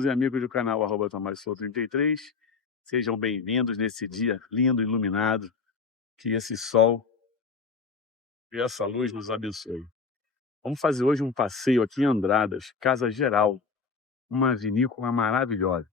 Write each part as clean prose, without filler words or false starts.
alunos e amigos do canal @TomásSouto33, sejam bem-vindos nesse dia lindo, iluminado, que esse sol e essa luz nos abençoe. Vamos fazer hoje um passeio aqui em Andradas, Casa Geral, uma vinícola maravilhosa.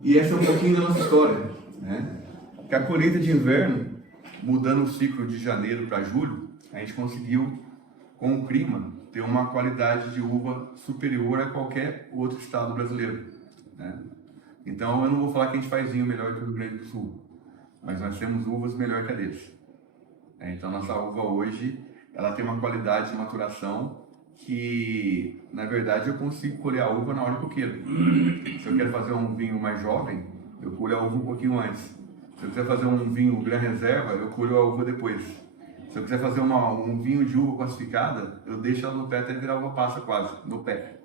E essa é um pouquinho da nossa história, né? Que a colheita de inverno, mudando o ciclo de janeiro para julho, a gente conseguiu, com o clima, ter uma qualidade de uva superior a qualquer outro estado brasileiro, né? Então eu não vou falar que a gente faz vinho melhor que o Rio Grande do Sul, mas nós temos uvas melhor que a deles. Então nossa uva hoje, ela tem uma qualidade de maturação que, na verdade, eu consigo colher a uva na hora que eu quero. Se eu quero fazer um vinho mais jovem, eu colho a uva um pouquinho antes. Se eu quiser fazer um vinho Gran Reserva, eu colho a uva depois. Se eu quiser fazer um vinho de uva classificada, eu deixo ela no pé até virar uva passa quase, no pé,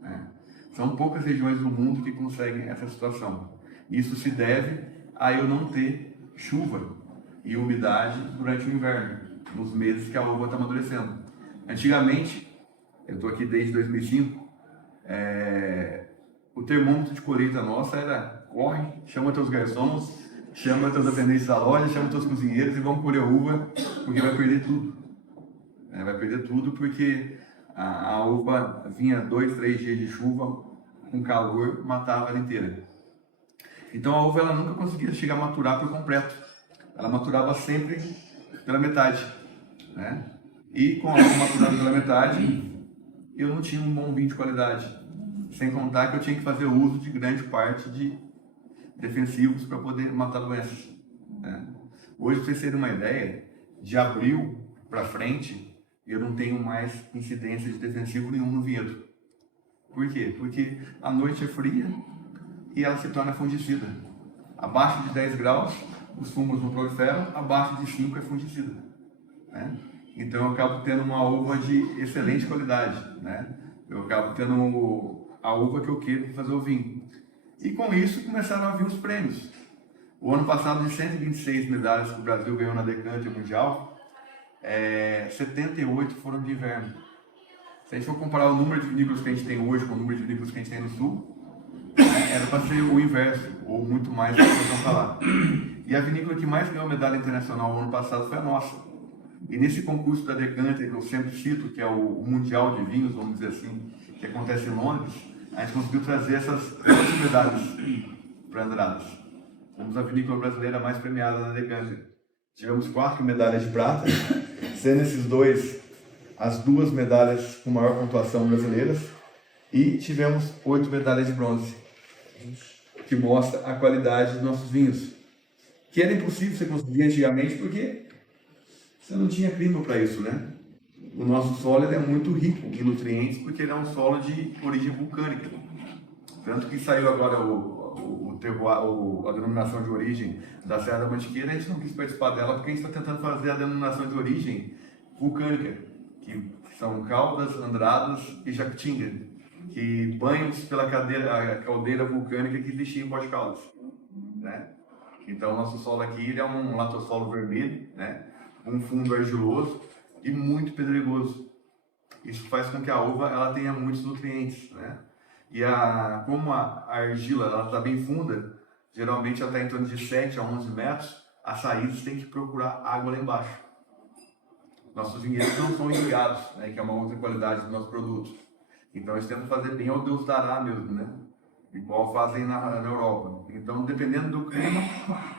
né? São poucas regiões do mundo que conseguem essa situação. Isso se deve a eu não ter chuva e umidade durante o inverno, nos meses que a uva está amadurecendo. Antigamente, eu estou aqui desde 2005, o termômetro de colheita nossa era: corre, chama teus garçons, chama teus atendentes da loja, chama teus cozinheiros e vamos colher uva, porque vai perder tudo. Vai perder tudo porque a uva vinha 2, 3 dias de chuva, com calor, matava ela inteira. Então a uva ela nunca conseguia chegar a maturar por completo. Ela maturava sempre pela metade, né? E com a uva maturada pela metade, eu não tinha um bom vinho de qualidade. Sem contar que eu tinha que fazer uso de grande parte de defensivos para poder matar doenças, né? Hoje, para vocês terem uma ideia, de abril para frente, eu não tenho mais incidência de defensivo nenhum no vinhedo. Por quê? Porque a noite é fria e ela se torna fungicida. Abaixo de 10 graus, os fungos não proliferam, abaixo de 5 é fungicida, né? Então eu acabo tendo uma uva de excelente qualidade, né? Eu acabo tendo a uva que eu quero para fazer o vinho. E com isso começaram a vir os prêmios. O ano passado, de 126 medalhas que o Brasil ganhou na Decanter Mundial, 78 foram de inverno. Se a gente for comparar o número de vinícolas que a gente tem hoje com o número de vinícolas que a gente tem no sul, era para ser o inverso, ou muito mais do que vocês vão falar. E a vinícola que mais ganhou medalha internacional no ano passado foi a nossa. E nesse concurso da Decanter, que eu sempre cito, que é o Mundial de Vinhos, vamos dizer assim, que acontece em Londres, a gente conseguiu trazer essas 8 medalhas para Andradas. Fomos a vinícola brasileira mais premiada na Decanter. Tivemos 4 medalhas de prata, sendo esses dois as 2 medalhas com maior pontuação brasileiras, e tivemos 8 medalhas de bronze, que mostra a qualidade dos nossos vinhos, que era impossível você conseguir antigamente porque você não tinha clima para isso, né? O nosso solo ele é muito rico em nutrientes porque ele é um solo de origem vulcânica. Tanto que saiu agora a denominação de origem da Serra da Mantiqueira, a gente não quis participar dela porque a gente está tentando fazer a denominação de origem vulcânica, que são Caldas, Andradas e Jacutinga, que banham-se pela a caldeira vulcânica que existia em Pote Caldas, né? Então, nosso solo aqui ele é um latossolo vermelho, né? Um fundo argiloso e muito pedregoso. Isso faz com que a uva ela tenha muitos nutrientes, né? E como a argila está bem funda, geralmente ela está em torno de 7 a 11 metros, as saídas tem que procurar água lá embaixo. Nossos vinhedos não são irrigados, né? Que é uma outra qualidade do nosso produto. Então, eles tentam fazer bem ao Deus dará mesmo, né? Igual fazem na Europa. Então, dependendo do clima,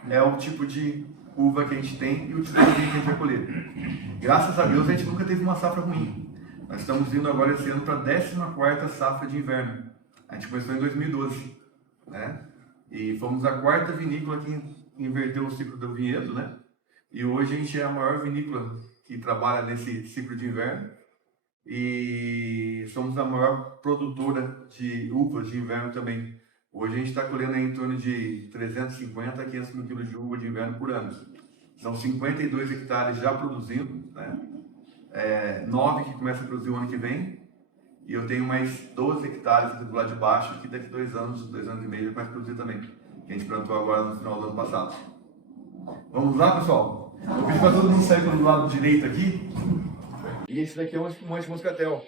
é o tipo de uva que a gente tem e o tipo de vinho que a gente vai colher. Graças a Deus, a gente nunca teve uma safra ruim. Nós estamos indo agora esse ano para a 14ª safra de inverno. A gente começou em 2012, né? E fomos a 4ª vinícola que inverteu o ciclo do vinhedo, né? E hoje a gente é a maior vinícola que trabalha nesse ciclo de inverno e somos a maior produtora de uvas de inverno também. Hoje a gente está colhendo em torno de 350 a 500 mil quilos de uva de inverno por ano. São 52 hectares já produzindo, né? 9 que começa a produzir o ano que vem. E eu tenho mais 12 hectares do lado de baixo, que daqui a 2 anos e meio vai produzir também. Que a gente plantou agora no final do ano passado. Vamos lá, pessoal? Eu pedi para todo mundo sair pelo lado direito aqui. E esse daqui é um espumante moscatel.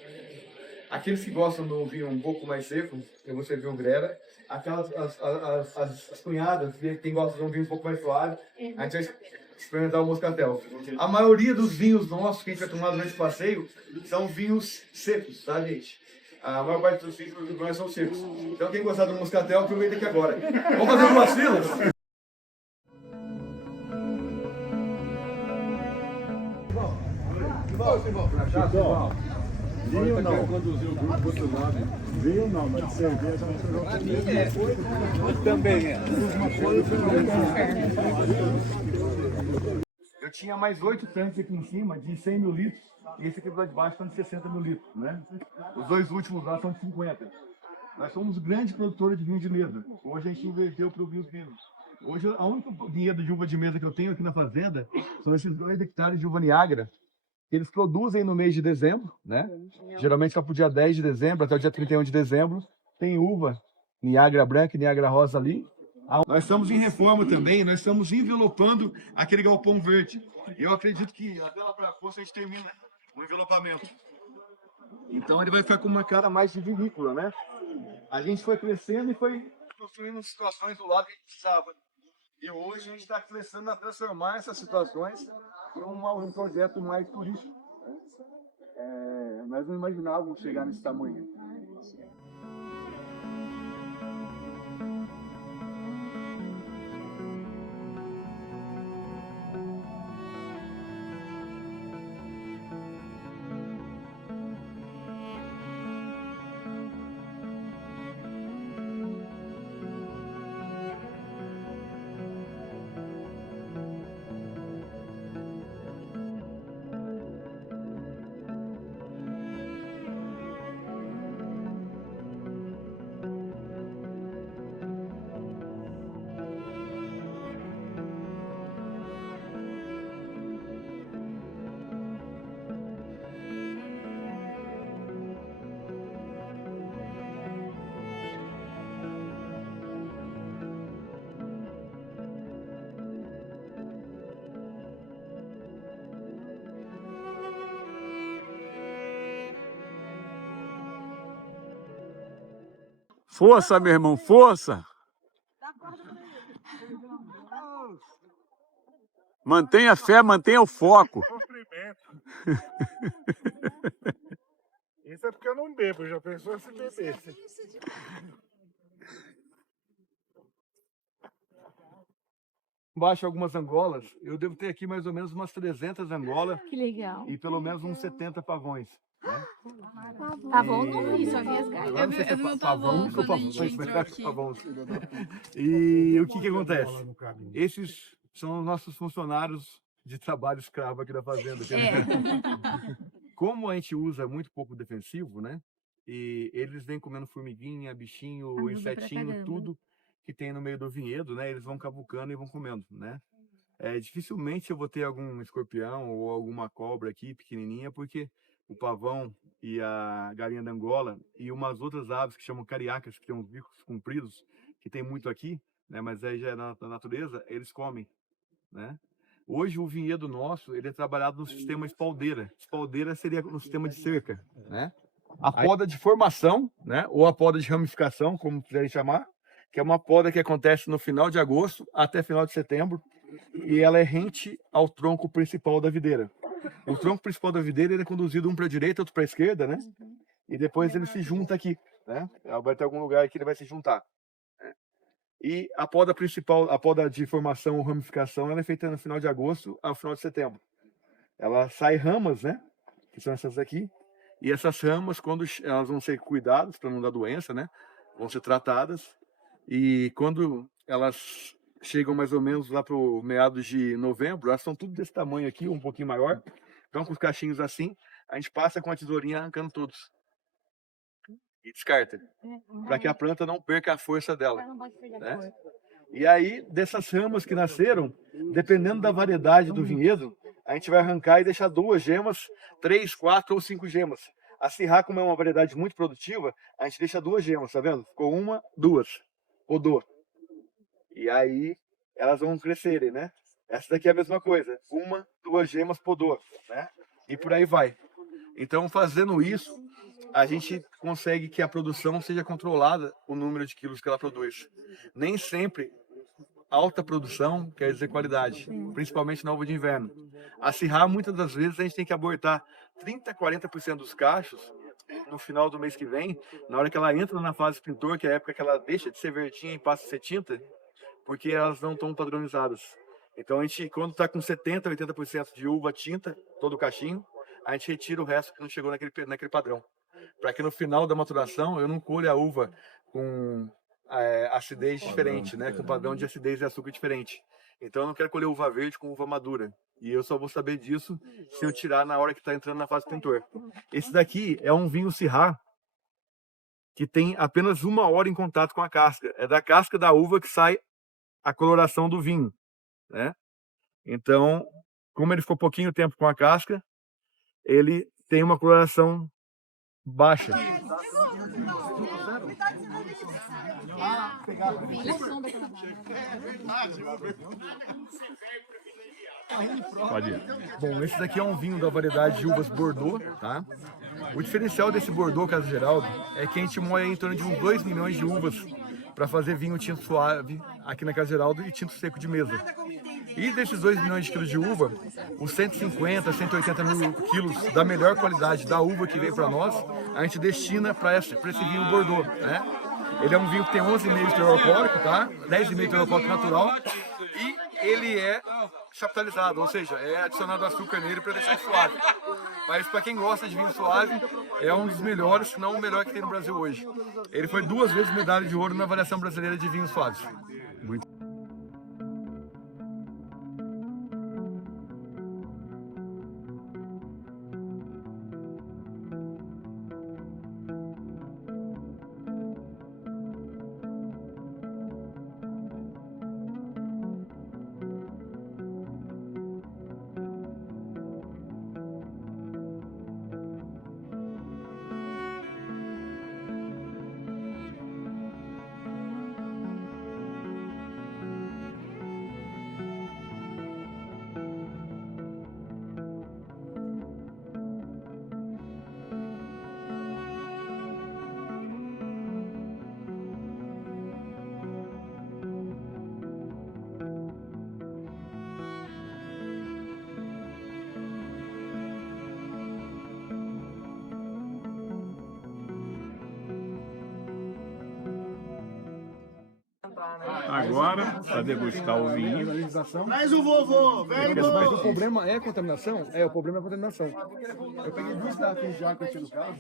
Aqueles que gostam do vinho um pouco mais seco, eu vou servir um grera. Aquelas, as cunhadas, quem gosta de um vinho um pouco mais suave, a gente vai experimentar o moscatel. A maioria dos vinhos nossos que a gente vai tomar durante o passeio são vinhos secos, tá, gente? A maior parte dos vinhos que nós são secos. Então, quem gostar do moscatel, aproveita aqui agora. Vamos fazer duas filas? Vinho não. Conduzir o grupo do outro lado. Vinho não, mas cerveja também é. Eu tinha mais 8 tanques aqui em cima de 100 mil litros e esse aqui lá de baixo estão de 60 mil litros, né? Os dois últimos lá são de 50. Nós somos grande produtora de vinho de mesa. Hoje a gente inverteu para o vinho finos. Hoje a única vinheta de uva de mesa que eu tenho aqui na fazenda são esses 2 hectares de uva Niágara. Eles produzem no mês de dezembro, né? Geralmente só para o dia 10 de dezembro até o dia 31 de dezembro. Tem uva Niágara branca e Niágara rosa ali. Nós estamos em reforma também, nós estamos envelopando aquele galpão verde. Eu acredito que até lá para força a gente termina o envelopamento. Então ele vai ficar com uma cara mais de vinícola, né? A gente foi crescendo e foi construindo situações do lado que a gente precisava. E hoje a gente está começando a transformar essas situações para um projeto mais turístico. Nós não imaginávamos chegar nesse tamanho. Força, meu irmão, força! Mantenha a fé, mantenha o foco. Sofrimento. Isso é porque eu não bebo, já pensou se bebesse. Embaixo algumas angolas, eu devo ter aqui mais ou menos umas 300 angolas. Que legal. E pelo menos uns 70 pavões. Né? Pavão não vi, só vi as galinhas. Eu não sei se é pavão ou pavão. Aqui. E o que acontece? Esses são os nossos funcionários de trabalho escravo aqui da fazenda. Como a gente usa muito pouco defensivo, né? E eles vêm comendo formiguinha, bichinho, insetinho, tudo que tem no meio do vinhedo, né? Eles vão cavucando e vão comendo, né? Dificilmente eu vou ter algum escorpião ou alguma cobra aqui pequenininha, porque o pavão e a galinha da Angola e umas outras aves que chamam cariacas, que tem uns bicos compridos, que tem muito aqui, né? Mas aí já é na natureza, eles comem, né? Hoje o vinhedo nosso, ele é trabalhado no sistema espaldeira. Espaldeira seria no sistema de cerca, né? A poda de formação, né? Ou a poda de ramificação, como quiserem chamar, que é uma poda que acontece no final de agosto até final de setembro, e ela é rente ao tronco principal da videira. O tronco principal da videira ele é conduzido um para a direita, outro para a esquerda, né? E depois ele se junta aqui, né? Vai ter algum lugar aqui que ele vai se juntar. Né? E a poda principal, a poda de formação ou ramificação, ela é feita no final de agosto ao final de setembro. Ela sai ramas, né? Que são essas aqui. E essas ramas, quando elas vão ser cuidadas para não dar doença, né? Vão ser tratadas. E quando elas chegam mais ou menos lá para o meados de novembro, elas são tudo desse tamanho aqui, um pouquinho maior. Então, com os cachinhos assim, a gente passa com a tesourinha arrancando todos. E descarta, para que a planta não perca a força dela, né? E aí, dessas ramas que nasceram, dependendo da variedade do vinhedo, a gente vai arrancar e deixar 2 gemas, 3, 4 ou 5 gemas. A Syrah, como é uma variedade muito produtiva, a gente deixa 2 gemas, tá vendo? Ficou 1, 2, rodou. E aí, elas vão crescerem, né? Essa daqui é a mesma coisa, 1, 2 gemas, podou, né? E por aí vai. Então, fazendo isso, a gente consegue que a produção seja controlada, o número de quilos que ela produz. Nem sempre alta produção quer dizer qualidade, principalmente na uva de inverno. A Syrah, muitas das vezes, a gente tem que abortar 30%, 40% dos cachos no final do mês que vem, na hora que ela entra na fase pintor, que é a época que ela deixa de ser verdinha e passa a ser tinta, porque elas não estão padronizadas. Então, a gente, quando está com 70%, 80% de uva tinta, todo o cachinho, a gente retira o resto que não chegou naquele padrão. Para que no final da maturação eu não colha a uva com acidez diferente, né? Com padrão de acidez e açúcar diferente. Então eu não quero colher uva verde com uva madura. E eu só vou saber disso se eu tirar na hora que está entrando na fase pintor. Esse daqui é um vinho Syrah que tem apenas 1 hora em contato com a casca. É da casca da uva que sai a coloração do vinho, né? Então, como ele ficou pouquinho tempo com a casca, ele tem uma coloração baixa. Pode ir. Bom, esse daqui é um vinho da variedade de uvas Bordeaux, tá? O diferencial desse Bordeaux, Casa Geraldo, é que a gente moe em torno de uns 2 milhões de uvas para fazer vinho tinto suave aqui na Casa Geraldo e tinto seco de mesa. E desses 2 milhões de quilos de uva, os 150, 180 mil quilos da melhor qualidade da uva que vem para nós, a gente destina para esse vinho Bordeaux, né? Ele é um vinho que tem 11,5 de teor alcoólico, tá? 10,5 de teor alcoólico natural. E ele é chaptalizado, ou seja, é adicionado açúcar nele para deixar suave. Mas para quem gosta de vinho suave, é um dos melhores, se não o melhor que tem no Brasil hoje. Ele foi 2 vezes medalha de ouro na avaliação brasileira de vinhos suaves. Agora, para degustar o vinho. Traz o vovô, vem, Mas o vovô. problema é a contaminação? É, o problema é a contaminação. Eu peguei 2 garrafas de água que eu tinha no carro.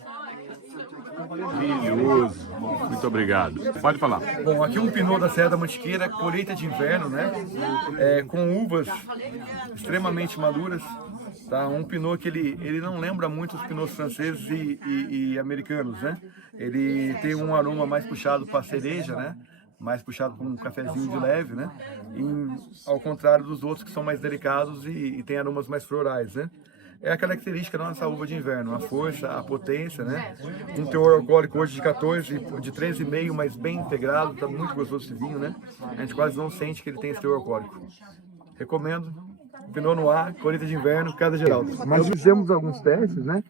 Maravilhoso. Muito obrigado. Pode falar. Bom, aqui um Pinot da Serra da Mantiqueira, colheita de inverno, né? Com uvas extremamente maduras. Tá? Um Pinot que ele não lembra muito os Pinots franceses e americanos, né? Ele tem um aroma mais puxado para cereja, né? Mais puxado para um cafezinho de leve, né? Ao contrário dos outros que são mais delicados e tem aromas mais florais, né? É a característica da nossa uva de inverno, a força, a potência, né? Um teor alcoólico hoje de 14, de 13,5, mas bem integrado, tá muito gostoso esse vinho, né? A gente quase não sente que ele tem esse teor alcoólico. Recomendo, Pinot Noir, colheita de inverno, Casa Geraldo. Mas fizemos alguns testes, né?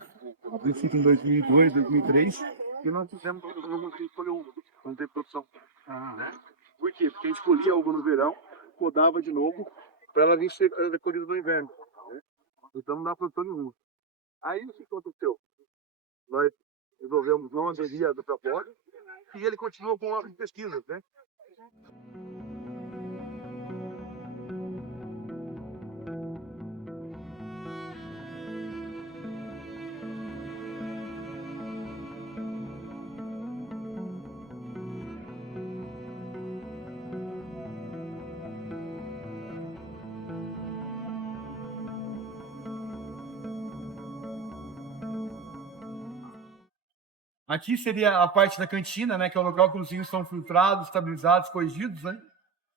A princípio em 2002, 2003, e nós fizemos algumas que escolheu uva, não teve produção. Né? Por quê? Porque a gente colhia a uva no verão, podava de novo, para ela vir ser colhida no inverno. Né? Então não dá produção nenhuma. Aí o que aconteceu? Nós resolvemos não aderir à proposta e ele continuou com as pesquisas, né? Aqui seria a parte da cantina, né, que é o local que os vinhos são filtrados, estabilizados, corrigidos, né?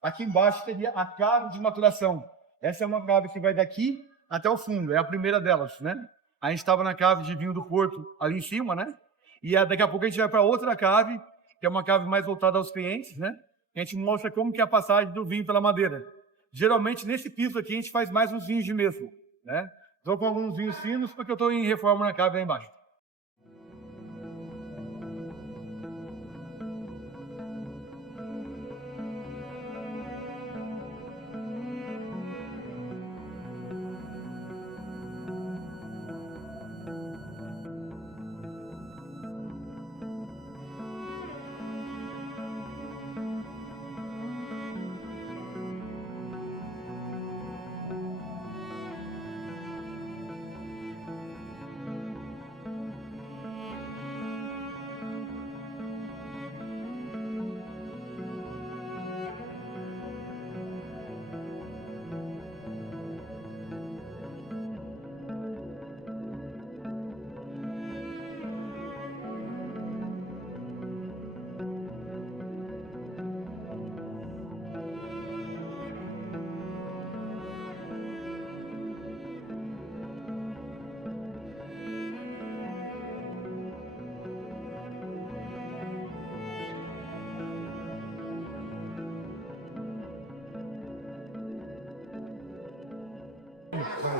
Aqui embaixo seria a cave de maturação. Essa é uma cave que vai daqui até o fundo, é a primeira delas, né? A gente estava na cave de vinho do Porto, ali em cima, né? E daqui a pouco a gente vai para outra cave, que é uma cave mais voltada aos clientes, né? A gente mostra como que é a passagem do vinho pela madeira. Geralmente, nesse piso aqui, a gente faz mais uns vinhos de mesa, né? Estou com alguns vinhos finos, porque eu estou em reforma na cave lá embaixo.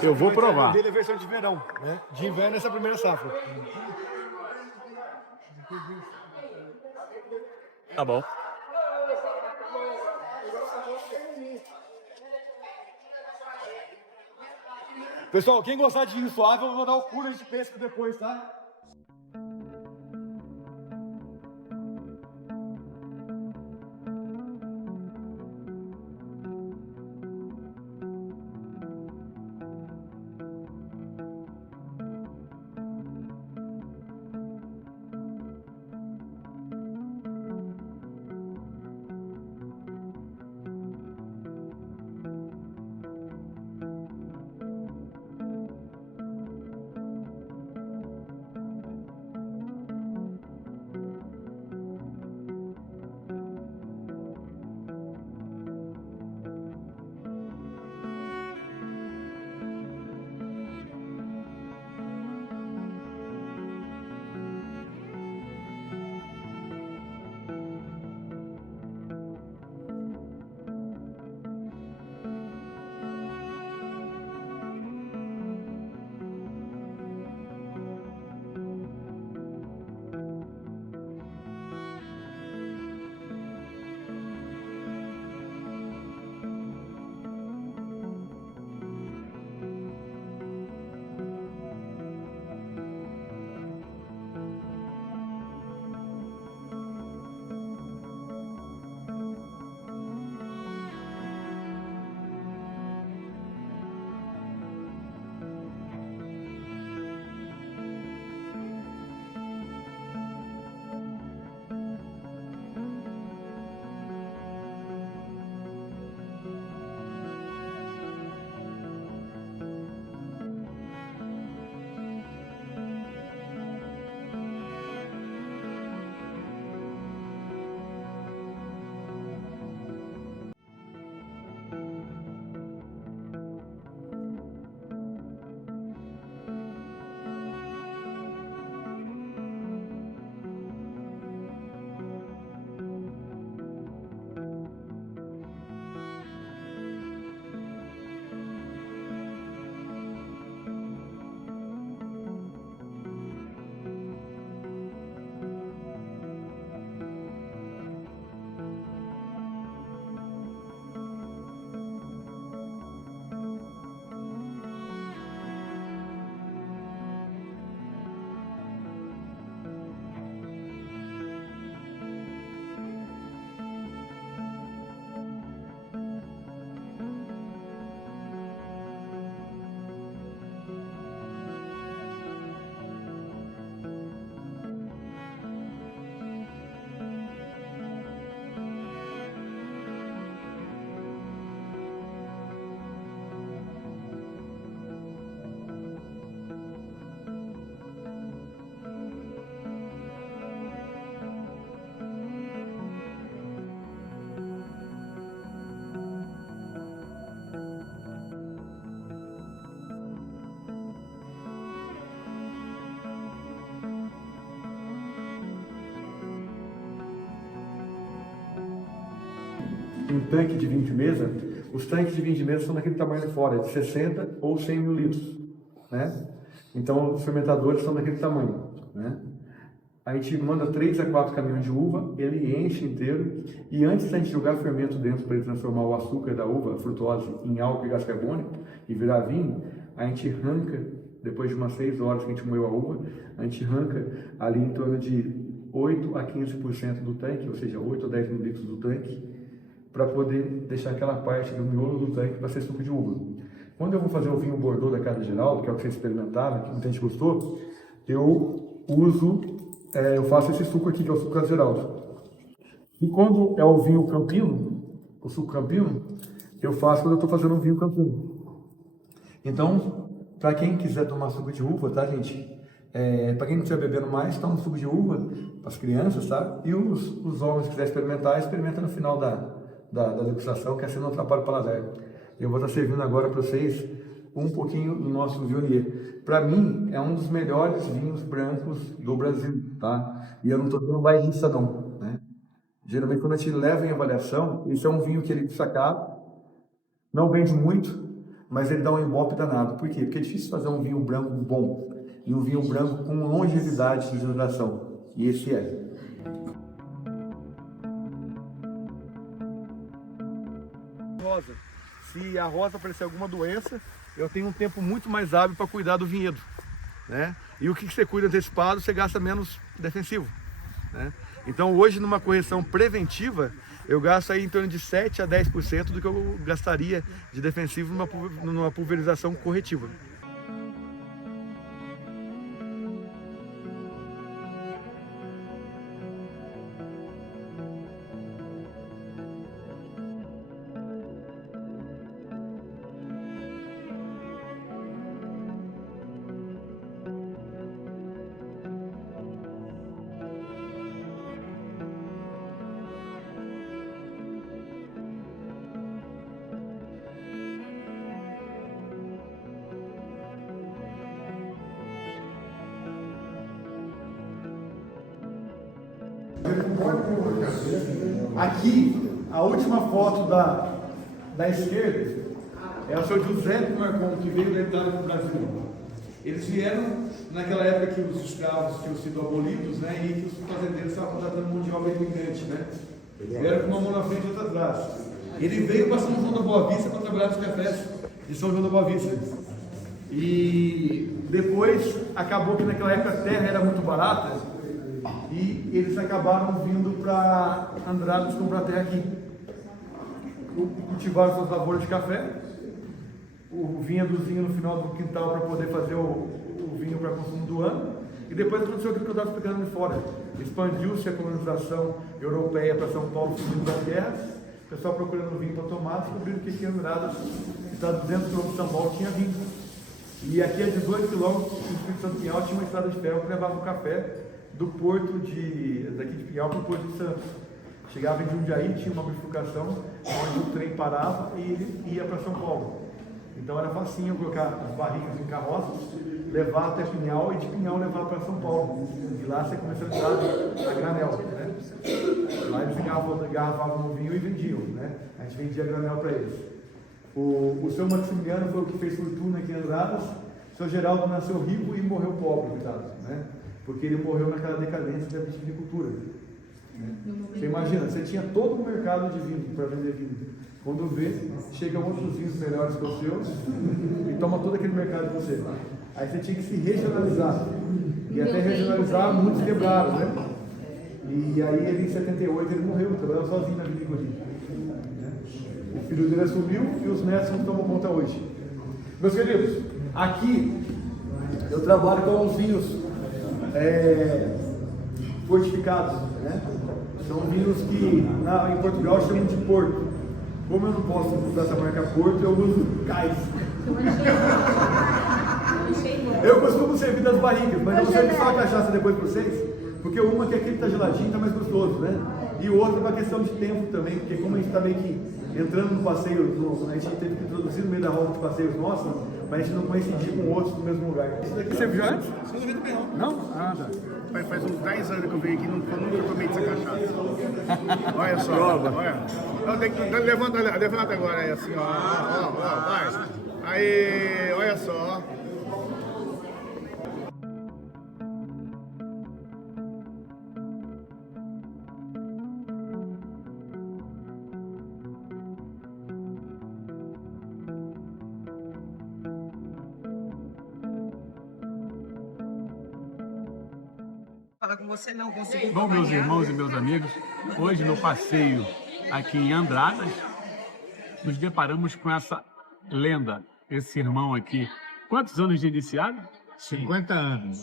Eu vou provar. Dele é a versão de verão, né? De inverno essa é a primeira safra. Tá bom. Pessoal, quem gostar de vinho suave, eu vou mandar o cooler de pesca depois, tá? um tanque de vinho de mesa, os tanques de vinho de mesa são daquele tamanho de fora, de 60 ou 100 mil litros, né? Então, os fermentadores são daquele tamanho, né? A gente manda 3 a 4 caminhões de uva, ele enche inteiro, e antes da gente jogar fermento dentro para ele transformar o açúcar da uva, a frutose, em álcool e gás carbônico e virar vinho, a gente arranca, depois de umas 6 horas que a gente moeu a uva, a gente arranca ali em torno de 8 a 15% do tanque, ou seja, 8 a 10 mil litros do tanque, para poder deixar aquela parte do miolo do tanque para ser suco de uva. Quando eu vou fazer o vinho Bordeaux da Casa Geraldo, que é o que vocês experimentaram, que muita gente gostou, eu faço esse suco aqui, que é o suco Casa Geraldo. E quando é o vinho Campino, o suco Campino, eu faço quando eu estou fazendo um vinho Campino. Então, para quem quiser tomar suco de uva, tá, gente? Para quem não estiver bebendo mais, toma um suco de uva para as crianças, tá? E os homens que quiserem experimentar, experimenta no final da degustação, que assim não atrapalha o paladar. Eu vou estar servindo agora para vocês um pouquinho do nosso Viognier. Para mim, é um dos melhores vinhos brancos do Brasil, tá? E eu não estou dando bairrista não, né? Geralmente, quando a gente leva em avaliação, isso é um vinho que ele custa caro, não vende muito, mas ele dá um embope danado. Por quê? Porque é difícil fazer um vinho branco bom e um vinho branco com longevidade de duração. E esse é. Rosa. Se a rosa aparecer alguma doença, eu tenho um tempo muito mais hábil para cuidar do vinhedo, né? E o que você cuida antecipado, você gasta menos defensivo, né? Então hoje, numa correção preventiva, eu gasto aí em torno de 7 a 10% do que eu gastaria de defensivo numa pulverização corretiva. Aqui, a última foto da esquerda é o seu Giuseppe Marcon, que veio da Itália para o Brasil. Eles vieram naquela época que os escravos tinham sido abolidos, né, e que os fazendeiros estavam contratando mão de obra imigrante, né? Vieram com uma mão na frente e outra atrás. Ele veio para São João da Boa Vista para trabalhar nos cafés de São João da Boa Vista. E depois acabou que naquela época a terra era muito barata, e eles acabaram vindo para Andradas comprar terra aqui. Cultivaram suas lavouras de café, o vinhedozinho no final do quintal para poder fazer o vinho para consumo do ano. E depois aconteceu aquilo que eu estava explicando ali fora. Expandiu-se a colonização europeia para São Paulo, fugindo das guerras. O pessoal procurando vinho para tomar, descobriram que aqui em Andradas, que está a 200 km de São Paulo, tinha vinho. E aqui a 18 km, no Espírito Santo Pinhal, tinha uma estrada de ferro que levava o café do porto daqui de Pinhal para o Porto de Santos. Chegava em Jundiaí, tinha uma bifurcação onde o trem parava e ele ia para São Paulo. Então era facinho colocar as barricas em carroças, levar até Pinhal e de Pinhal levar para São Paulo. E lá você comercializava a granel, né? Lá eles engarrafavam no vinho e vendiam, né? A gente vendia granel para eles. O seu Maximiliano foi o que fez fortuna aqui em Andradas. O seu Geraldo nasceu rico e morreu pobre, coitado, né? Porque ele morreu naquela decadência da viticultura. Você imagina, você tinha todo o mercado de vinho para vender vinho. Quando vê, chegam outros vinhos melhores que os seus e toma todo aquele mercado de você. Aí você tinha que se regionalizar. E até regionalizar, muitos quebraram, né? E aí ele em 78 ele morreu, trabalhando sozinho na vinícola aqui. O filho dele assumiu e os netos não tomam conta hoje. Meus queridos, aqui eu trabalho com os vinhos fortificados, né? São vinhos que em Portugal chamam de Porto. Como eu não posso usar essa marca Porto, eu uso Cais. Eu costumo servir das barricas, mas eu vou servir só a cachaça depois para vocês, porque uma que aquele está geladinho, está mais gostoso, né? E o outro é uma questão de tempo também, porque como a gente está meio que entrando no passeio, a gente teve que introduzir no meio da rota de passeios nossos, mas a gente não coincidir com outros no mesmo lugar. Isso daqui serviu antes? Não? Ah, tá. Rapaz, faz uns 10 anos que eu venho aqui, nunca tomei dessa cachaça. Olha só, olha. Não, levanta agora aí, assim, ó, vai. Aí, olha só. Bom, meus irmãos e meus amigos, hoje no passeio aqui em Andradas, nos deparamos com essa lenda, esse irmão aqui. Quantos anos de iniciado? 50 anos.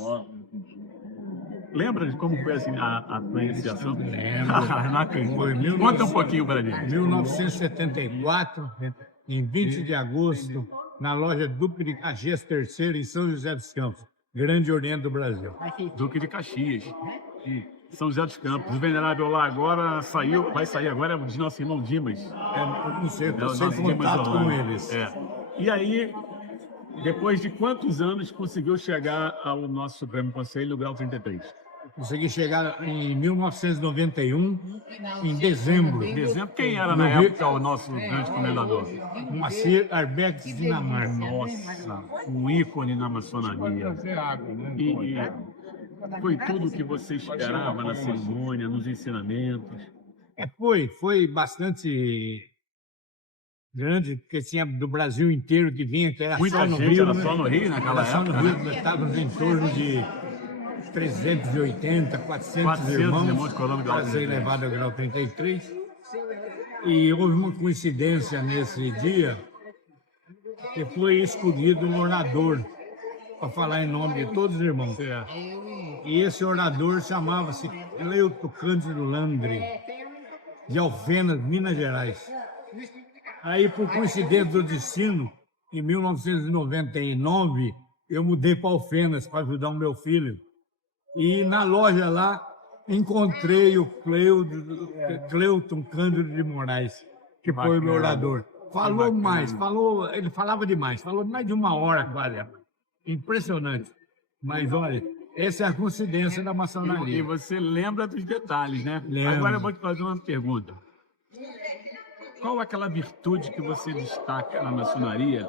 Lembra de como foi assim, a tua iniciação? Lembro. Foi Conta um pouquinho para gente. 1974, em 20 de agosto, na loja Duque de Caxias III, em São José dos Campos, Grande Oriente do Brasil. Duque de Caxias, e São José dos Campos. O venerável lá agora saiu, vai sair agora, é o de nosso irmão Dimas. Eu não sei, eu É, o estou nosso sem Dimas contato Orlando. com eles. É. E aí, depois de quantos anos conseguiu chegar ao nosso Supremo Conselho, grau 33? Consegui chegar em 1991, em dezembro. Dezembro, quem era No na Rio- época o nosso grande comendador? Moacir Arbex Dinamarca. Nossa, um ícone na maçonaria. E foi tudo o que você esperava na cerimônia, nos ensinamentos. Foi bastante grande, porque tinha do Brasil inteiro que vinha, que era Muita só no gente, Rio. era né? só no Rio naquela Era só no época, Rio, né? estávamos em torno de 380, 400 400 irmãos irmãos coroando o grau para ser 33. levado ao grau 33. E houve uma coincidência nesse dia, que foi escolhido um orador para falar em nome de todos os irmãos. E esse orador chamava-se Cleuto Cândido Landry, de Alfenas, Minas Gerais. Aí, por coincidência do destino, em 1999, eu mudei para Alfenas para ajudar o meu filho. E na loja lá, encontrei o Cleuton Cândido de Moraes, que foi o meu orador. Falou mais, ele falava demais, falou mais de uma hora quase. Impressionante. Mas olha, essa é a coincidência da E maçonaria. você lembra dos detalhes, né? Lembro. Agora eu vou te fazer uma pergunta. Qual aquela virtude que você destaca na maçonaria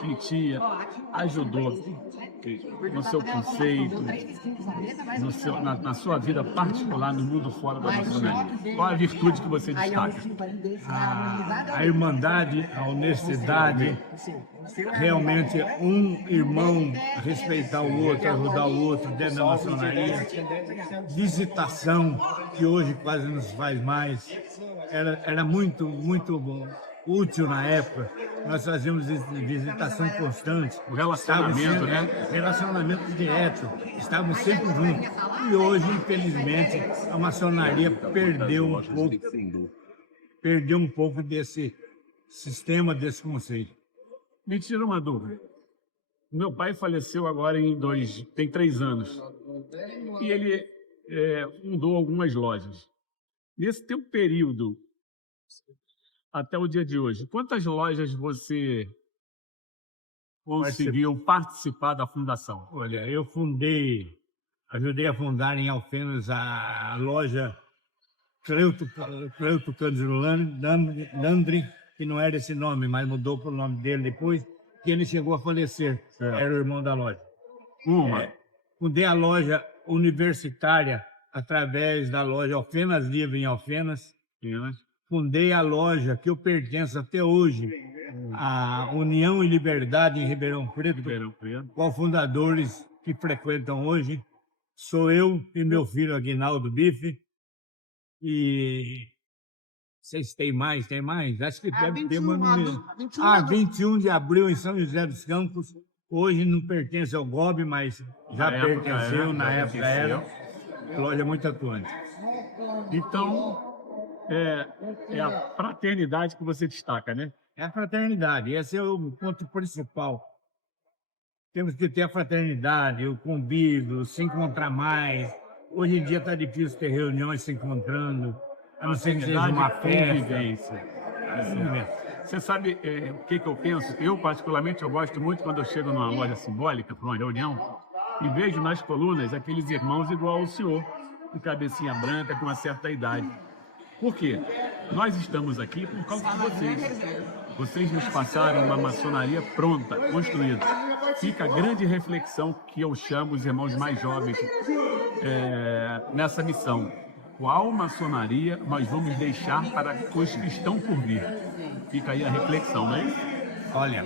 que te ajudou no seu conceito, na sua vida particular, no mundo fora da maçonaria? Qual a virtude que você destaca? A irmandade, a honestidade, realmente um irmão respeitar o outro, ajudar o outro dentro da maçonaria, visitação, que hoje quase não se faz mais, era muito bom, útil na época. Nós fazíamos visitação constante. O relacionamento, né? Relacionamento direto. Estávamos sempre juntos. E hoje, infelizmente, a maçonaria perdeu um pouco desse sistema, desse conceito. Me tira uma dúvida. Meu pai faleceu agora tem 3 anos. E ele fundou algumas lojas. Nesse teu período, até o dia de hoje, quantas lojas você conseguiu participar da fundação? Olha, eu ajudei a fundar em Alfenas a loja Cleuto Cândido Landry, que não era esse nome, mas mudou para o nome dele depois, que ele chegou a falecer. Era o irmão da loja. Fundei a loja universitária através da loja Alfenas Livre em Alfenas. Fundei a loja que eu pertenço até hoje, a União e Liberdade em Ribeirão Preto, com fundadores que frequentam hoje. Sou eu e meu filho Aguinaldo Bife. E vocês têm mais? Acho que deve ter uma número. 21 de abril em São José dos Campos. Hoje não pertence ao GOB, mas já pertenceu, na época era. Loja muito atuante. Então, é a fraternidade que você destaca, né? É a fraternidade, esse é o ponto principal. Temos que ter a fraternidade, o convívio, se encontrar mais. Hoje em dia está difícil ter reuniões se encontrando, a não ser que seja uma convivência. Você sabe o que eu penso? Eu, particularmente, eu gosto muito quando eu chego numa loja simbólica, para uma reunião, e vejo nas colunas aqueles irmãos igual ao senhor, com cabecinha branca, com uma certa idade. Por quê? Nós estamos aqui por causa de vocês. Vocês nos passaram uma maçonaria pronta, construída. Fica a grande reflexão que eu chamo os irmãos mais jovens nessa missão. Qual maçonaria nós vamos deixar para os que estão por vir? Fica aí a reflexão, não é isso? Olha,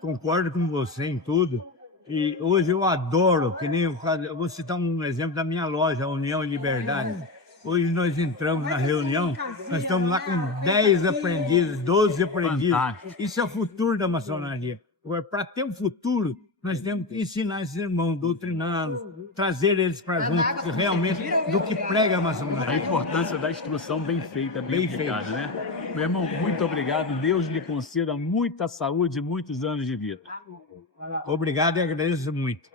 concordo com você em tudo. E hoje eu adoro, que nem eu vou citar um exemplo da minha loja, União e Liberdade. Hoje nós entramos na reunião, nós estamos lá com 10 aprendizes, 12 aprendizes. Fantástico. Isso é o futuro da maçonaria. Agora, para ter um futuro, nós temos que ensinar esses irmãos, doutriná-los, trazer eles para junto realmente do que prega a A maçonaria. importância da instrução bem feita, bem aplicada, né? Meu irmão, muito obrigado. Deus lhe conceda muita saúde e muitos anos de vida. Obrigado e agradeço muito.